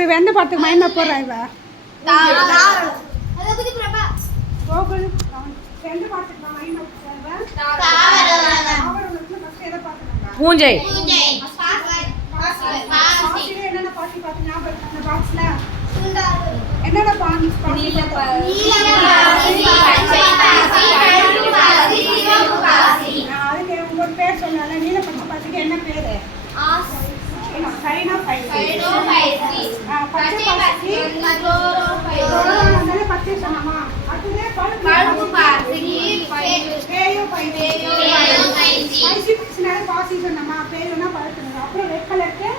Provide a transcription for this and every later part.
இப்போ எந்த பாட்டுக்கு மைண்ட் போடுறா இவ கோகுல் எந்த பாட்டுக்கு மைண்ட் பூஞ்சை. என்னென்ன பாட்டு பார்த்து ஞாபகம் இருக்கு அந்த பாக்ஸ்ல என்னென்ன பாட்டு அதுக்கு உங்களோட பேர் சொன்னால நீல பச்சை பாட்டுக்கு என்ன பேரு? பச்சை சொன்னமா அதுவே பாசி சொன்னமா பேருனா பழுத்துங்க. அப்புறம் ரெட் கலருக்கு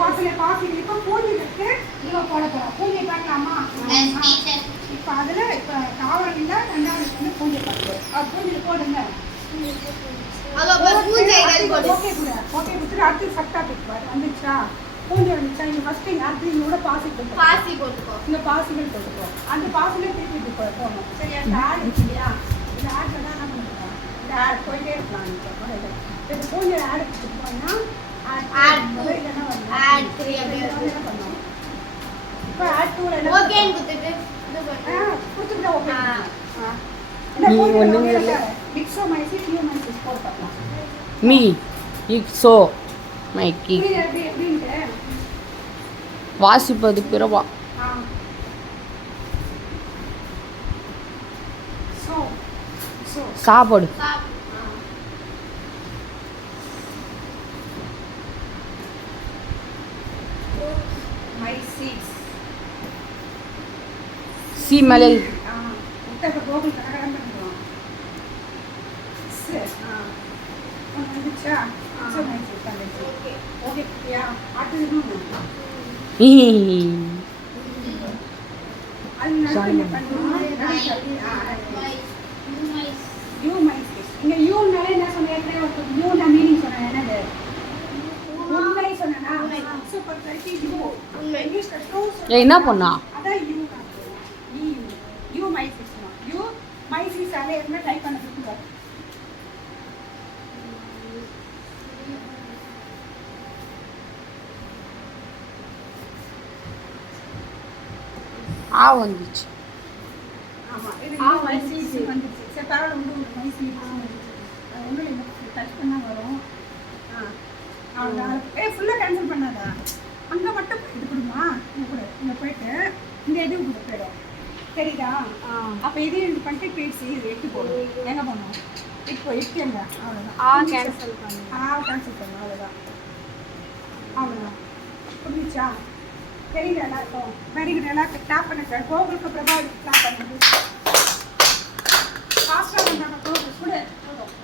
பாசி இப்போ பூஜை இருக்கு. இவ போட போறோம் பூஜை பார்க்கலாமா? இப்போ அதுல இப்போ தாவரம் இல்லை ரெண்டாவது வந்து பூஜை பார்க்கலாம். பூஜை போடுங்க. ஓகே கொடுத்துட்டு அடுத்து சட்டா போட்டு வந்துச்சா பூஜை வந்துச்சா? இங்கே ஃபர்ஸ்ட் அடுத்து இதோட பாசி போட்டுக்கோ. இந்த பாசிகள் போட்டுக்கோ. அந்த பாசிகள் திருப்பி போகணும். சரியா? இந்த ஆட் இருக்கு இல்லையா? இந்த ஆட்ல தான் என்ன பண்ணுறோம்? இந்த ஆட் போயிட்டே இருக்கலாம். இந்த பூஜை ஆட் வச்சுட்டு போனா இப்போ ஆட் 2 கொடுத்துட்டு ஓகே. மிக்ஸோமைசிஸ் லியோமைசிஸ் போட்டு பார்க்கலாம். மீ இக்ஸோ மைக்கி வாசிப்பது பிறவா சாப்பாடு சி மலை என்ன பண்ணா வந்துச்சு. ஃபுல்லாக கேன்சல் பண்ணாதா? அங்கே மட்டும் இது கொடுமா இங்கே போயிட்டு இந்த இது போயிடும். சரிதா? அப்போ இது பண்ணிட்டு போயிடுச்சு. இது எடுத்து போடும். எங்கே போகணும்? இப்போ எங்க அவ்வளோதான். கேன்சல் பண்ணு அவ்வளோதான். புரிஞ்சிச்சா? தெரியுது எல்லாருக்கும்? Very good. எல்லாருக்கும் டேப் பண்ண சார். கோகுலுக்கு பிரபாவதி